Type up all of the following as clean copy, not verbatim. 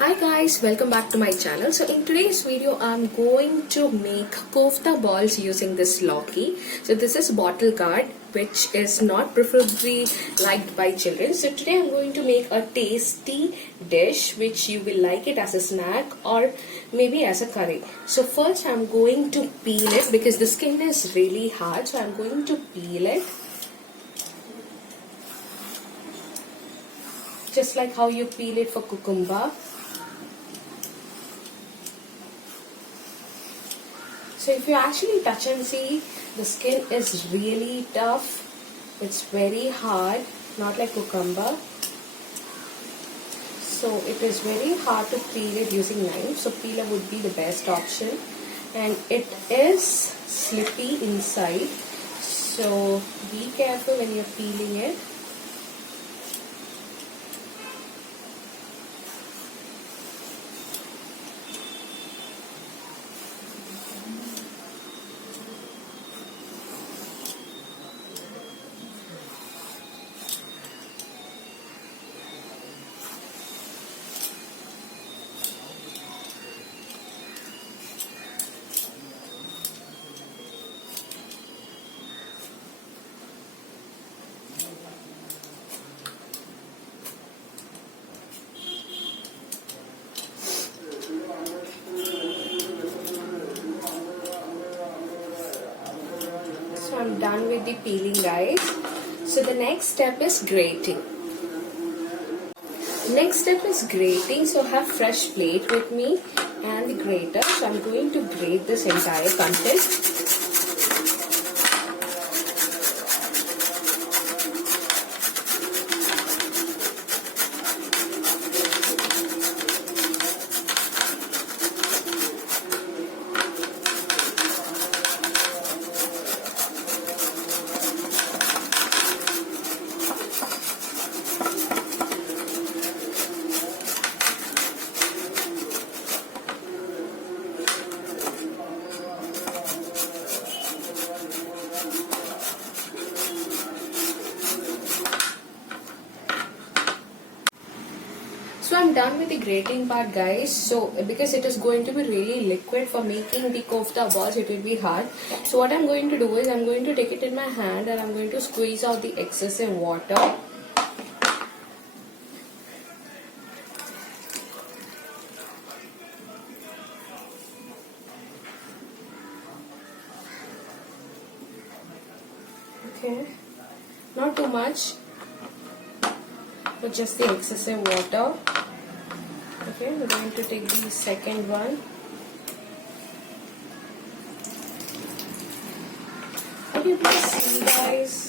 Hi guys, welcome back to my channel. So in today's video I'm going to make kofta balls using this loki. So this is bottle gourd, which is not preferably liked by children. So today I'm going to make a tasty dish which you will like it as a snack or maybe as a curry. So first I'm going to peel it because the skin is really hard. So I'm going to peel it. Just like how you peel it for cucumber. So if you actually touch and see, the skin is really tough. It's very hard, not like cucumber. So it is very hard to peel it using knife. So peeler would be the best option. And it is slippy inside. So be careful when you're peeling it. So I'm done with the peeling, guys. So the next step is grating. Next step is grating. So I have fresh plate with me and the grater. So I'm going to grate this entire content. So I'm done with the grating part, guys. So because it is going to be really liquid, for making the kofta balls it will be hard. So what I'm going to do is I'm going to take it in my hand and I'm going to squeeze out the excessive water. Okay, not too much, but just the excessive water. Okay, we're going to take the second one. Can you please see, guys?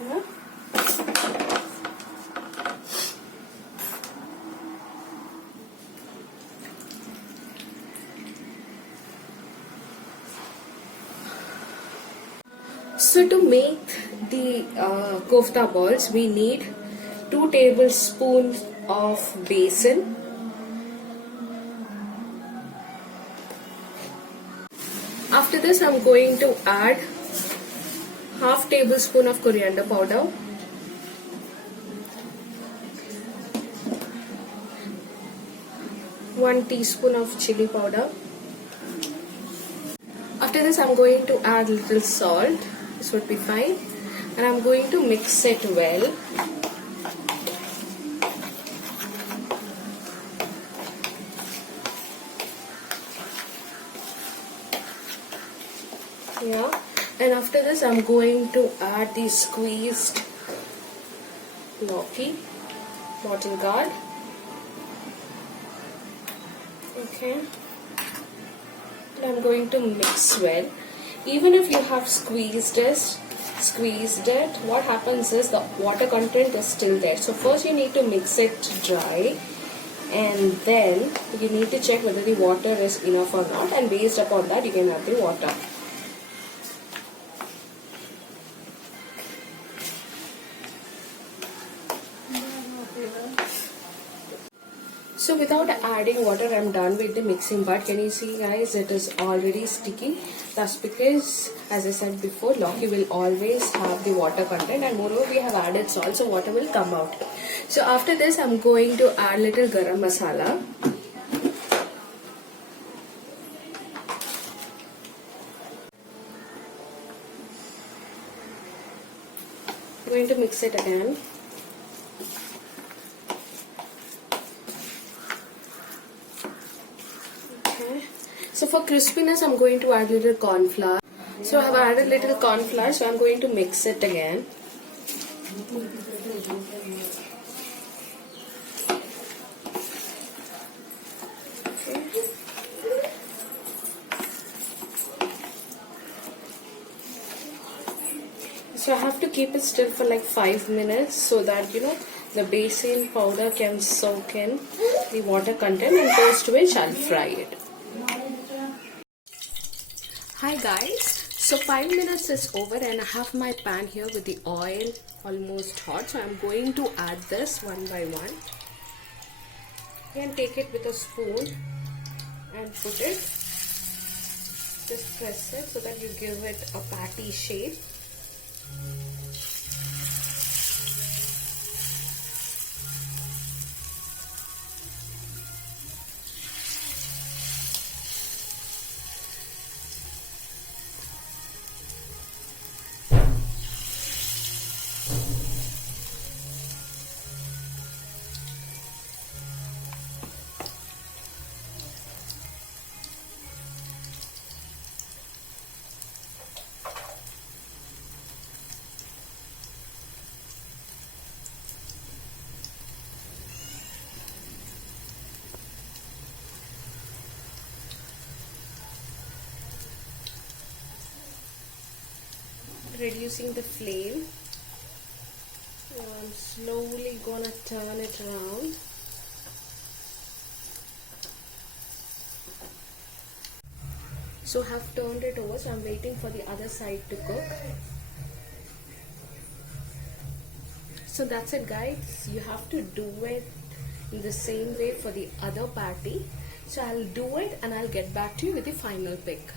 Yeah. So to make the kofta balls, we need 2 tablespoons of besan. After this, I'm going to add half tablespoon of coriander powder, 1 teaspoon of chili powder. After this, I'm going to add little salt. This would be fine. And I'm going to mix it well. Yeah. And after this, I'm going to add the squeezed loki, bottle gourd. Okay. And I'm going to mix well. Even if you have squeezed it, what happens is the water content is still there. So first you need to mix it dry, and then you need to check whether the water is enough or not, and based upon that you can add the water. So So without adding water, I'm done with the mixing part. Can you see, guys, it is already sticky. That's because, as I said before, Loki will always have the water content, and moreover we have added salt, so water will come out. So after this, I'm going to add little garam masala. I'm going to mix it again. So for crispiness, I'm going to add little corn flour. So I have added little corn flour, so I'm going to mix it again. Okay. So I have to keep it still for like 5 minutes so that the basil powder can soak in the water content, and post which I'll fry it. Hi guys, so 5 minutes is over and I have my pan here with the oil almost hot. So I'm going to add this one by one. You can take it with a spoon and put it. Just press it so that you give it a patty shape. Reducing the flame. So I'm slowly gonna turn it around. So I have turned it over, so I'm waiting for the other side to cook. So that's it guys, you have to do it in the same way for the other patty. So I'll do it and I'll get back to you with the final pick.